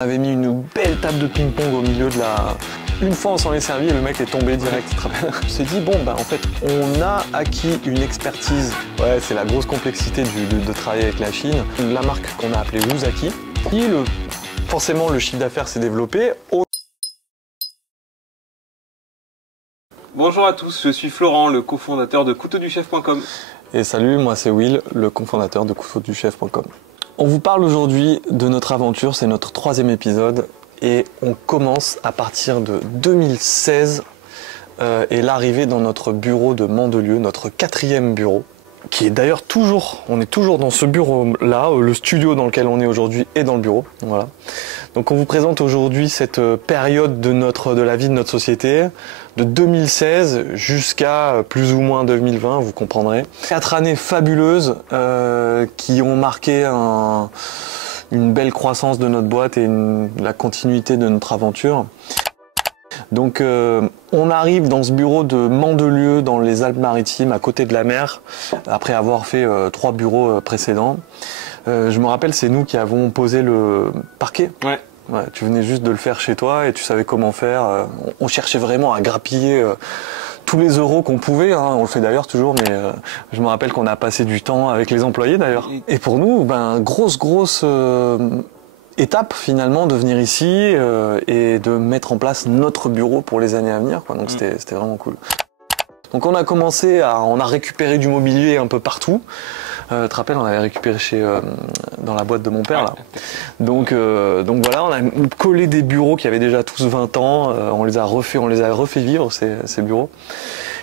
On avait mis une belle table de ping-pong au milieu de la... Une fois on s'en est servi et le mec est tombé direct. On s'est dit, bon, bah en fait, on a acquis une expertise. Ouais, c'est la grosse complexité de travailler avec la Chine. La marque qu'on a appelée Wuzaki. Forcément, le chiffre d'affaires s'est développé. Bonjour à tous, je suis Florent, le cofondateur de couteauduchef.com. Et salut, moi c'est Will, le cofondateur de couteauduchef.com. On vous parle aujourd'hui de notre aventure, c'est notre 3e épisode et on commence à partir de 2016 et l'arrivée dans notre bureau de Mandelieu, notre 4e bureau, qui est d'ailleurs toujours, on est toujours dans ce bureau-là, le studio dans lequel on est aujourd'hui est dans le bureau. Voilà. Donc on vous présente aujourd'hui cette période de la vie de notre société, de 2016 jusqu'à plus ou moins 2020, vous comprendrez. 4 années fabuleuses qui ont marqué une belle croissance de notre boîte et la continuité de notre aventure. Donc on arrive dans ce bureau de Mandelieu dans les Alpes-Maritimes à côté de la mer après avoir fait 3 bureaux précédents. Je me rappelle, c'est nous qui avons posé le parquet. Ouais. Ouais, tu venais juste de le faire chez toi et tu savais comment faire. On cherchait vraiment à grappiller tous les euros qu'on pouvait, hein. On le fait d'ailleurs toujours, mais je me rappelle qu'on a passé du temps avec les employés d'ailleurs. Et pour nous, grosse étape finalement de venir ici et de mettre en place notre bureau pour les années à venir, quoi. Donc c'était vraiment cool. Donc on a on a récupéré du mobilier un peu partout. Tu te rappelles, on avait récupéré dans la boîte de mon père là. Donc voilà, on a collé des bureaux qui avaient déjà tous 20 ans. On les a refait vivre ces bureaux.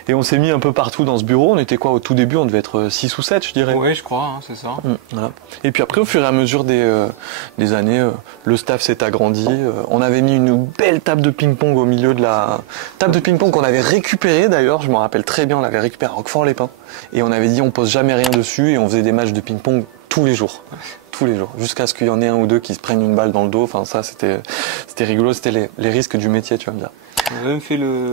Et on s'est mis un peu partout dans ce bureau. On était quoi au tout début? On devait être 6 ou 7, je dirais. Oui, je crois, hein, c'est ça. Voilà. Et puis après, au fur et à mesure des années, le staff s'est agrandi. On avait mis une belle table de ping-pong au milieu de la... Table de ping-pong qu'on avait récupérée d'ailleurs, je me rappelle très bien, on l'avait récupérée à Roquefort-les-Pins. Et on avait dit on pose jamais rien dessus et on faisait des matchs de ping-pong tous les jours. Tous les jours. Jusqu'à ce qu'il y en ait un ou deux qui se prennent une balle dans le dos. Enfin ça, c'était rigolo, c'était les risques du métier, tu vas me dire. On a même fait le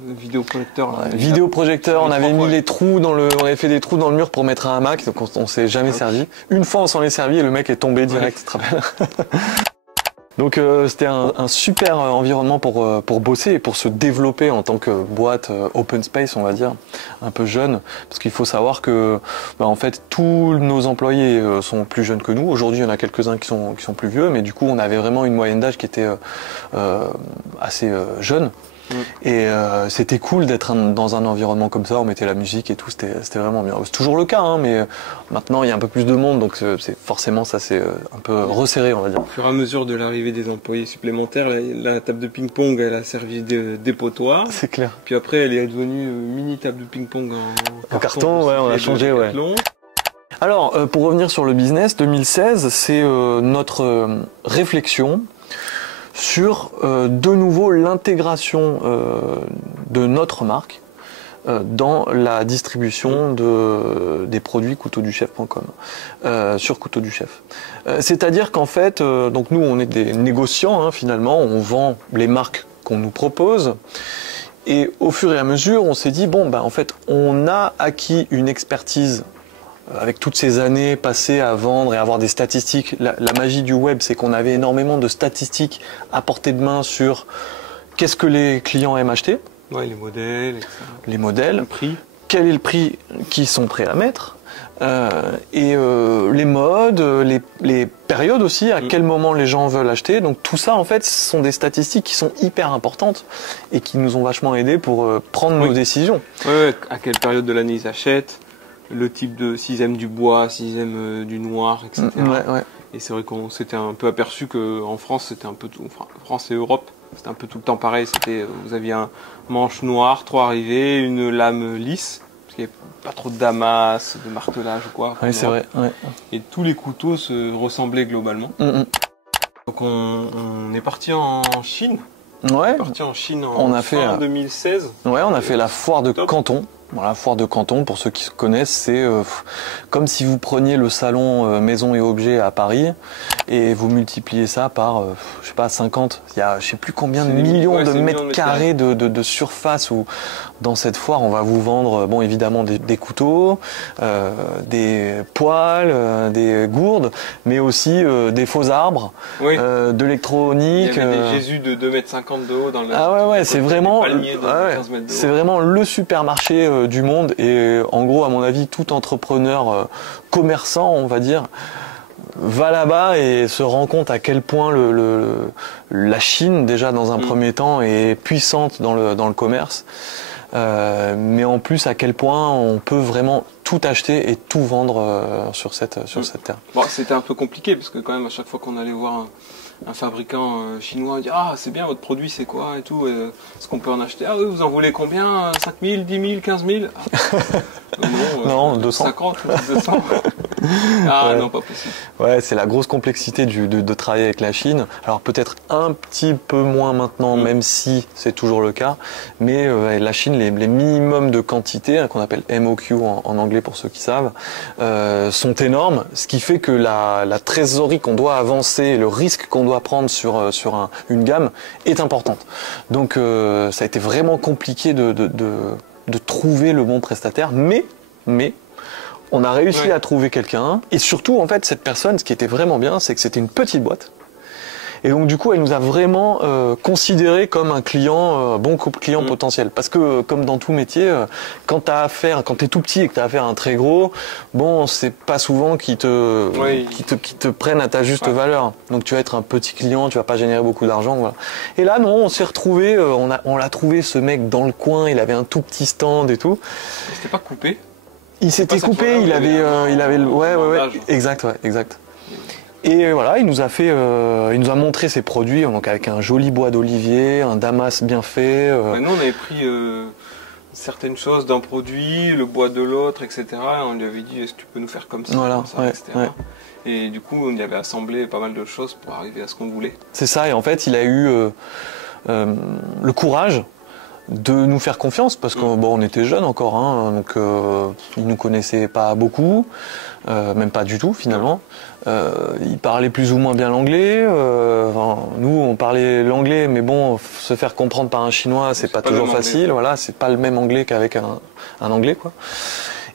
vidéoprojecteur. Ouais, vidéoprojecteur, on avait mis les trous on avait fait des trous dans le mur pour mettre un hamac, donc on s'est jamais servi. Une fois on s'en est servi et le mec est tombé direct, tu te rappelles. Donc c'était un super environnement pour bosser et pour se développer en tant que boîte open space, on va dire, un peu jeune, parce qu'il faut savoir que en fait tous nos employés sont plus jeunes que nous. Aujourd'hui il y en a quelques-uns qui sont plus vieux, mais du coup on avait vraiment une moyenne d'âge qui était assez jeune. Et c'était cool d'être dans un environnement comme ça, on mettait la musique et tout, c'était vraiment bien. C'est toujours le cas, hein, mais maintenant il y a un peu plus de monde, donc forcément ça s'est un peu resserré, on va dire. Au fur et à mesure de l'arrivée des employés supplémentaires, la table de ping-pong elle a servi de dépotoir. C'est clair. Puis après elle est devenue mini table de ping-pong en carton, ouais, on a changé, ouais. Alors pour revenir sur le business, 2016 c'est notre réflexion sur de nouveau l'intégration de notre marque dans la distribution des produits couteauduchef.com sur Couteau du Chef. C'est-à-dire qu'en fait, donc nous on est des négociants, hein, finalement, on vend les marques qu'on nous propose et au fur et à mesure on s'est dit bon en fait on a acquis une expertise avec toutes ces années passées à vendre et à avoir des statistiques. La magie du web, c'est qu'on avait énormément de statistiques à portée de main sur qu'est-ce que les clients aiment acheter. Ouais, les modèles, etc. Les modèles. Le prix. Quel est le prix qu'ils sont prêts à mettre. Et les modes, les périodes aussi, à quel moment les gens veulent acheter. Donc tout ça, en fait, ce sont des statistiques qui sont hyper importantes et qui nous ont vachement aidés pour prendre nos décisions. Ouais, à quelle période de l'année ils achètent. Le type de s'ils aiment du bois, s'ils aiment du noir, etc. Ouais. Et c'est vrai qu'on s'était un peu aperçu qu'en France, c'était un peu tout, enfin, France et Europe, c'était un peu tout le temps pareil. Vous aviez un manche noir, 3 arrivées, une lame lisse, parce qu'il n'y avait pas trop de damas, de martelage ou quoi. Oui, c'est vrai. Ouais. Et tous les couteaux se ressemblaient globalement. Donc on est parti en Chine. Ouais. On est parti en Chine fin 2016. Ouais, on a fait la foire de Canton. Voilà, foire de Canton, pour ceux qui se connaissent, c'est comme si vous preniez le salon maison et objets à Paris et vous multipliez ça par, je sais pas, 50. Il y a je sais plus combien de millions de mètres carrés de surface où dans cette foire on va vous vendre, bon évidemment des couteaux, des poêles, des gourdes, mais aussi des faux arbres, de l'électronique. Il y avait des Jésus de 2,50 m de haut dans le. Ah ouais, c'est vraiment, c'est vraiment le supermarché du monde et en gros à mon avis tout entrepreneur commerçant on va dire va là-bas et se rend compte à quel point la Chine déjà dans un premier temps est puissante dans le commerce, mais en plus à quel point on peut vraiment tout acheter et tout vendre sur cette terre. Bon, c'était un peu compliqué parce que quand même à chaque fois qu'on allait voir un fabricant chinois dit ah c'est bien votre produit c'est quoi et tout, est-ce qu'on peut en acheter, ah oui vous en voulez combien, 5 000, 10 000, 15 000 non 200 50 200 ah non pas possible. Ouais, c'est la grosse complexité de travailler avec la Chine, alors peut-être un petit peu moins maintenant même si c'est toujours le cas, mais la Chine les minimums de quantité qu'on appelle MOQ en anglais pour ceux qui savent sont énormes, ce qui fait que la trésorerie qu'on doit avancer, le risque qu'on doit prendre sur une gamme est importante. Donc ça a été vraiment compliqué de trouver le bon prestataire, mais on a réussi à trouver quelqu'un, et surtout en fait cette personne, ce qui était vraiment bien, c'est que c'était une petite boîte. Et donc du coup, elle nous a vraiment considéré comme un client, bon client potentiel. Parce que comme dans tout métier, quand t'es tout petit et que t'as affaire à un très gros, bon, c'est pas souvent qu'ils te prennent à ta juste valeur. Donc tu vas être un petit client, tu vas pas générer beaucoup d'argent, voilà. Et là, non, on s'est retrouvé, on l'a trouvé ce mec dans le coin, il avait un tout petit stand et tout. C'était pas coupé. Il s'était coupé, il avait, exact. Et voilà, il nous a montré ses produits, donc avec un joli bois d'olivier, un damas bien fait. Nous, on avait pris certaines choses d'un produit, le bois de l'autre, etc. Et on lui avait dit, est-ce que tu peux nous faire comme ça, comme ça, etc. Et du coup, on y avait assemblé pas mal de choses pour arriver à ce qu'on voulait. C'est ça, et en fait, il a eu le courage de nous faire confiance, parce qu'on était jeunes encore, hein, donc il nous connaissait pas beaucoup, même pas du tout finalement. Il parlait plus ou moins bien l'anglais. Nous, on parlait l'anglais, mais bon, se faire comprendre par un chinois, c'est pas toujours facile. Voilà, c'est pas le même anglais qu'avec un anglais, quoi.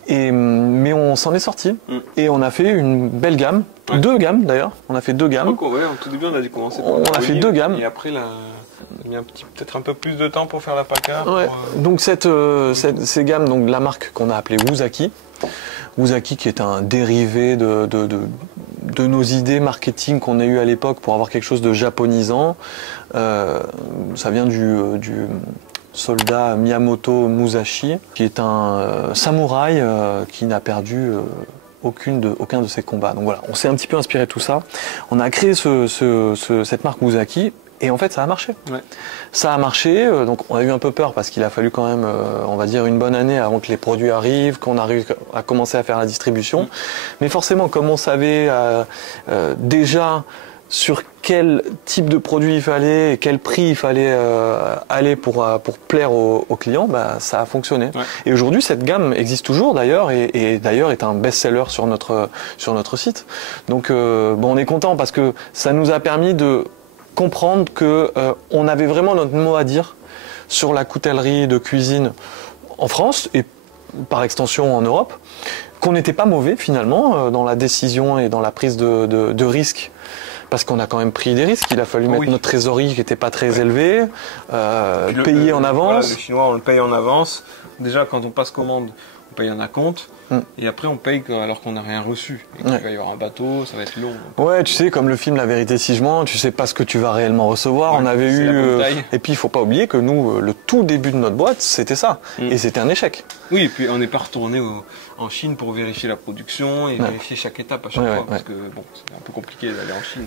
Mais on s'en est sorti et on a fait une belle gamme, 2 gammes d'ailleurs. On a fait 2 gammes. Donc, en tout début, on a dû commencer par on a fait 2 gammes. Et après, on a mis peut-être un peu plus de temps pour faire la paca. Donc ces gammes, donc la marque qu'on a appelée Wuzaki. Wuzaki qui est un dérivé de nos idées marketing qu'on a eu à l'époque pour avoir quelque chose de japonisant. Ça vient du soldat Miyamoto Musashi, qui est un samouraï qui n'a perdu aucun de ses combats. Donc voilà, on s'est un petit peu inspiré de tout ça. On a créé cette marque Wuzaki. Et en fait, ça a marché. Ça a marché, donc on a eu un peu peur parce qu'il a fallu quand même, on va dire, une bonne année avant que les produits arrivent, qu'on arrive à commencer à faire la distribution. Mais forcément, comme on savait déjà sur quel type de produit il fallait et quel prix il fallait aller pour plaire aux clients, bah, ça a fonctionné. Et aujourd'hui, cette gamme existe toujours d'ailleurs et d'ailleurs est un best-seller sur notre site. Donc bon, on est content parce que ça nous a permis de comprendre que on avait vraiment notre mot à dire sur la coutellerie de cuisine en France et par extension en Europe, qu'on n'était pas mauvais finalement dans la décision et dans la prise de risque, parce qu'on a quand même pris des risques. Il a fallu mettre notre trésorerie qui n'était pas très élevée, payer en avance. Voilà, le chinois on le paye en avance. Déjà quand on passe commande, on paye un acompte. Et après on paye alors qu'on n'a rien reçu. Et qu'il va y avoir un bateau, ça va être long. Ouais, tu sais, comme le film La vérité si je mens, tu sais pas ce que tu vas réellement recevoir. On avait eu. Et puis il faut pas oublier que nous, le tout début de notre boîte, c'était ça. Et c'était un échec. Oui, et puis on n'est pas retourné en Chine pour vérifier la production et vérifier chaque étape à chaque fois. Parce que bon, c'est un peu compliqué d'aller en Chine.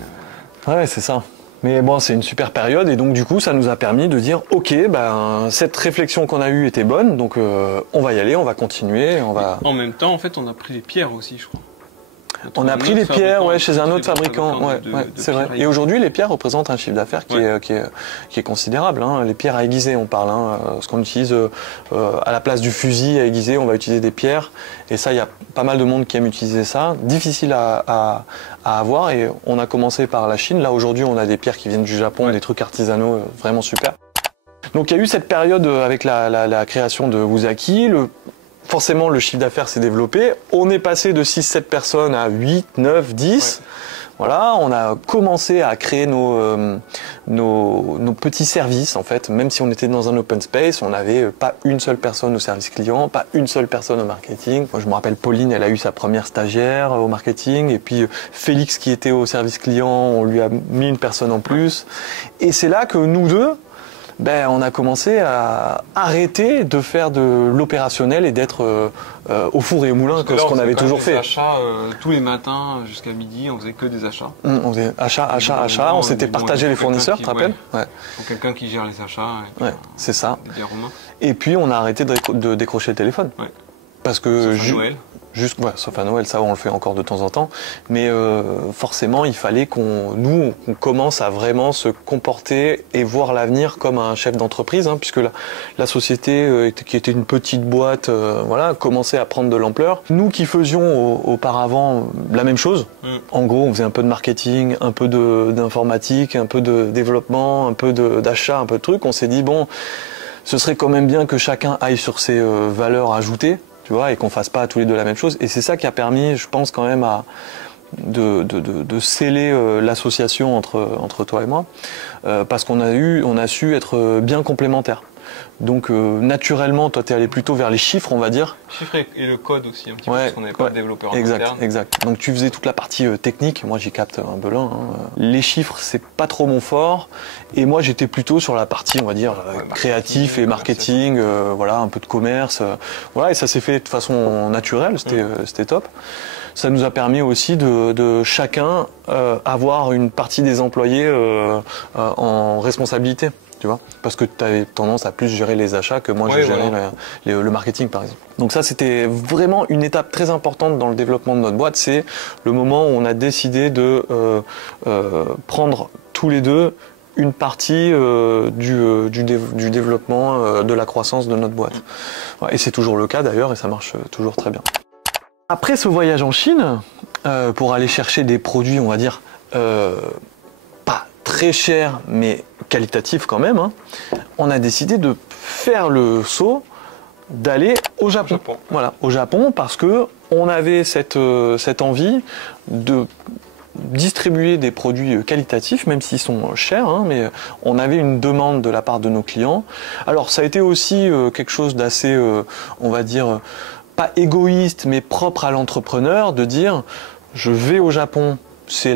Ouais, c'est ça. Mais bon, c'est une super période et donc du coup, ça nous a permis de dire ok, ben cette réflexion qu'on a eue était bonne, donc on va y aller, on va continuer, on va. En même temps, en fait, on a pris les pierres aussi, je crois. On a pris les pierres chez un autre fabricant, c'est vrai. Et aujourd'hui, les pierres représentent un chiffre d'affaires qui est considérable. Hein. Les pierres à aiguiser, on parle. Hein. Ce qu'on utilise à la place du fusil à aiguiser, on va utiliser des pierres. Et ça, il y a pas mal de monde qui aime utiliser ça. Difficile à avoir. Et on a commencé par la Chine. Là, aujourd'hui, on a des pierres qui viennent du Japon, des trucs artisanaux vraiment super. Donc, il y a eu cette période avec la création de Wuzaki. Forcément, le chiffre d'affaires s'est développé. On est passé de 6-7 personnes à 8, 9, 10. Voilà, on a commencé à créer nos petits services, en fait. Même si on était dans un open space, on n'avait pas une seule personne au service client, pas une seule personne au marketing. Moi, je me rappelle, Pauline, elle a eu sa première stagiaire au marketing. Et puis, Félix, qui était au service client, on lui a mis une personne en plus. Et c'est là que nous deux, on a commencé à arrêter de faire de l'opérationnel et d'être au four et au moulin que ce qu'on avait toujours fait. On faisait des achats tous les matins jusqu'à midi, on faisait que des achats. On faisait achat, on s'était partagé les fournisseurs, tu te rappelles? Donc quelqu'un qui gère les achats. C'est ça. Et puis on a arrêté de décrocher le téléphone. Parce que Noël. Sauf à Noël, ça on le fait encore de temps en temps, mais forcément il fallait qu'on commence à vraiment se comporter et voir l'avenir comme un chef d'entreprise, hein, puisque la société qui était une petite boîte, commençait à prendre de l'ampleur. Nous qui faisions auparavant la même chose, en gros on faisait un peu de marketing, un peu d'informatique, un peu de développement, un peu d'achat, un peu de trucs, on s'est dit bon, ce serait quand même bien que chacun aille sur ses valeurs ajoutées. Tu vois, et qu'on fasse pas tous les deux la même chose. Et c'est ça qui a permis, je pense, quand même de sceller l'association entre toi et moi, parce qu'on a su être bien complémentaires. Donc naturellement, toi, tu es allé plutôt vers les chiffres, on va dire. Chiffres et le code aussi, un petit peu, parce qu'on n'avait pas de développeur interne. Exact. Donc tu faisais toute la partie technique, moi j'y capte un peu là. Hein. Les chiffres, c'est pas trop mon fort. Et moi, j'étais plutôt sur la partie, on va dire, créatif et marketing, un peu de commerce. Et ça s'est fait de façon naturelle, c'était top. Ça nous a permis aussi de chacun avoir une partie des employés en responsabilité. Tu vois, parce que tu avais tendance à plus gérer les achats que moi je gérais le marketing par exemple. Donc ça c'était vraiment une étape très importante dans le développement de notre boîte, c'est le moment où on a décidé de prendre tous les deux une partie du développement, de la croissance de notre boîte. Et c'est toujours le cas d'ailleurs et ça marche toujours très bien. Après ce voyage en Chine, pour aller chercher des produits, on va dire, pas très chers mais qualitatifs quand même, hein, on a décidé de faire le saut d'aller au Japon. Voilà, au Japon parce que on avait cette envie de distribuer des produits qualitatifs, même s'ils sont chers, hein, mais on avait une demande de la part de nos clients. Alors ça a été aussi quelque chose d'assez, on va dire, pas égoïste, mais propre à l'entrepreneur, de dire je vais au Japon, c'est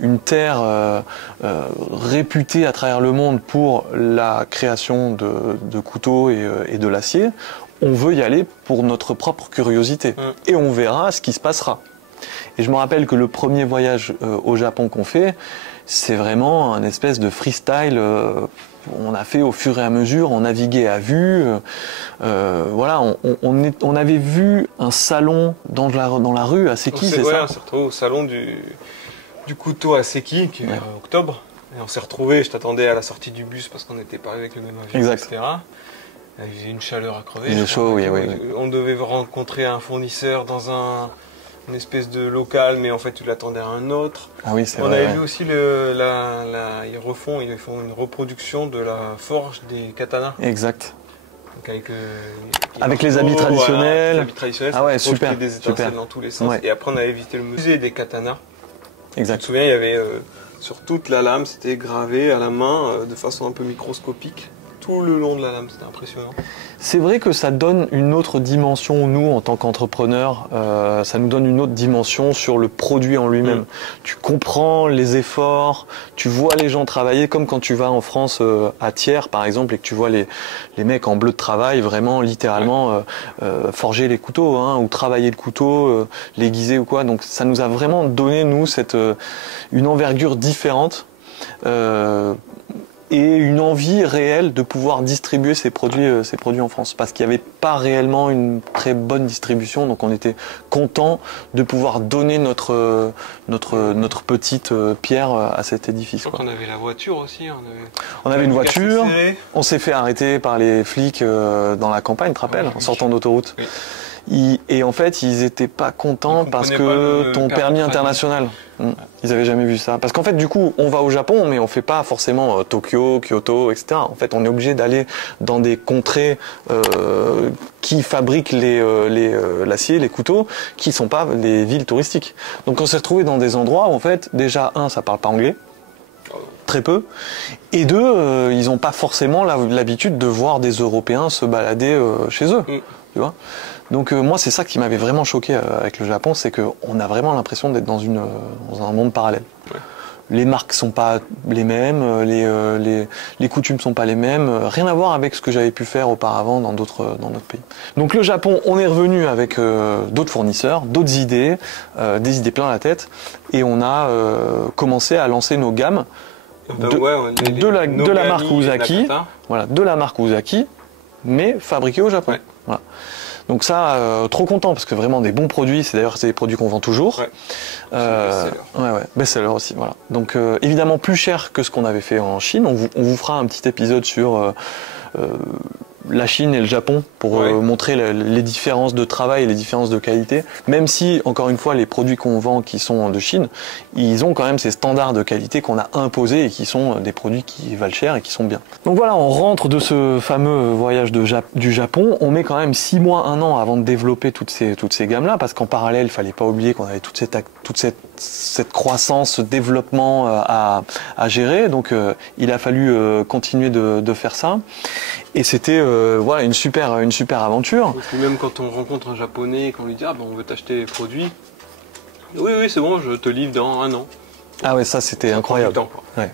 une terre réputée à travers le monde pour la création de couteaux et de l'acier. On veut y aller pour notre propre curiosité et on verra ce qui se passera. Et je me rappelle que le premier voyage au Japon qu'on fait, c'est vraiment un espèce de freestyle. On a fait au fur et à mesure, on naviguait à vue. On avait vu un salon dans la rue à Seki, c'est ça? On s'est retrouvé au salon du couteau à Seki, qui est octobre. Et on s'est retrouvé, je t'attendais à la sortie du bus parce qu'on était pas avec le même avion, etc. Il faisait une chaleur à crever. Il est chaud, oui. On devait rencontrer un fournisseur dans une espèce de local, mais en fait tu l'attendais à un autre. Ah oui, c'est vrai. On avait vu aussi ils font une reproduction de la forge des katanas. Exact. Donc avec les habits traditionnels. Les habits traditionnels. Ah ouais, super. Des étincelles dans tous les sens. Et après on avait visité le musée des katanas. Exact. Je me souviens, il y avait sur toute la lame, c'était gravé à la main de façon un peu microscopique. Tout le long de la lame, c'était impressionnant. C'est vrai que ça donne une autre dimension, nous, en tant qu'entrepreneurs, ça nous donne une autre dimension sur le produit en lui-même. Tu comprends les efforts, tu vois les gens travailler, comme quand tu vas en France à Thiers, par exemple, et que tu vois les mecs en bleu de travail, vraiment, littéralement, forger les couteaux, hein, ou travailler le couteau, l'aiguiser ou quoi. Donc ça nous a vraiment donné, nous, une envergure différente. et une envie réelle de pouvoir distribuer ces produits en France, parce qu'il n'y avait pas réellement une très bonne distribution, donc on était content de pouvoir donner notre petite pierre à cet édifice. Donc quoi. on avait la voiture aussi. On avait une voiture, on s'est fait arrêter par les flics dans la campagne, tu te rappelles, en sortant d'autoroute. Oui. Et en fait, ils étaient pas contents parce que ton permis international, ils avaient jamais vu ça. Parce qu'en fait, du coup, on va au Japon, mais on fait pas forcément Tokyo, Kyoto, etc. En fait, on est obligé d'aller dans des contrées qui fabriquent l'acier, les couteaux, qui sont pas des villes touristiques. Donc, on s'est retrouvé dans des endroits où, en fait, déjà, ça parle pas anglais. Très peu. Et deux, ils n'ont pas forcément l'habitude de voir des Européens se balader chez eux. Tu vois. Donc moi c'est ça qui m'avait vraiment choqué avec le Japon, c'est qu'on a vraiment l'impression d'être dans un monde parallèle. Ouais. Les marques sont pas les mêmes, les coutumes sont pas les mêmes, rien à voir avec ce que j'avais pu faire auparavant dans d'autres pays. Donc le Japon, on est revenu avec d'autres fournisseurs, d'autres idées, des idées plein la tête, et on a commencé à lancer nos gammes de la marque Uzaki, voilà, de la marque Uzaki, mais fabriquée au Japon. Ouais. Voilà. Donc ça, trop content parce que vraiment des bons produits, c'est des produits qu'on vend toujours. Ouais. Best-seller aussi, voilà. Donc évidemment plus cher que ce qu'on avait fait en Chine. On vous fera un petit épisode sur la Chine et le Japon pour montrer les différences de travail et les différences de qualité. Même si, encore une fois, les produits qu'on vend qui sont de Chine, ils ont quand même ces standards de qualité qu'on a imposés et qui sont des produits qui valent cher et qui sont bien. Donc voilà, on rentre de ce fameux voyage du Japon. On met quand même 6 mois, 1 an avant de développer toutes ces gammes-là, parce qu'en parallèle, il fallait pas oublier qu'on avait toute cette croissance, ce développement à gérer. Donc il a fallu continuer de faire ça. Et c'était voilà une super aventure. Parce que même quand on rencontre un Japonais et qu'on lui dit on veut t'acheter les produits, oui c'est bon, je te livre dans 1 an. Ah ouais, ça c'était incroyable. Ouais.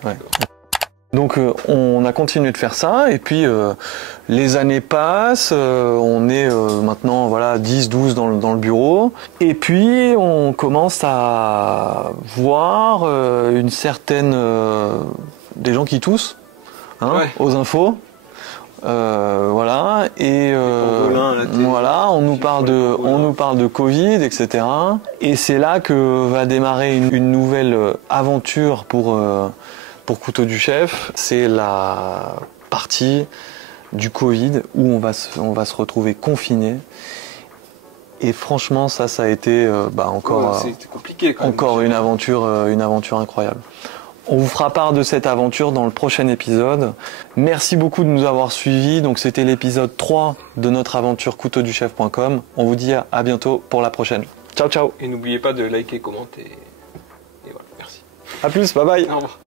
Donc on a continué de faire ça et puis les années passent, on est maintenant voilà 10-12 dans le bureau et puis on commence à voir une certaine des gens qui toussent aux infos. Voilà et voilà on nous parle de Covid, etc. Et c'est là que va démarrer une nouvelle aventure pour Couteau du Chef. C'est la partie du Covid où on va se retrouver confiné. Et franchement ça a été compliqué quand même. Encore une aventure incroyable. On vous fera part de cette aventure dans le prochain épisode. Merci beaucoup de nous avoir suivis. Donc c'était l'épisode 3 de notre aventure couteauduchef.com. On vous dit à bientôt pour la prochaine. Ciao ciao. Et n'oubliez pas de liker, commenter. Et voilà, merci. À plus, bye bye. Au revoir.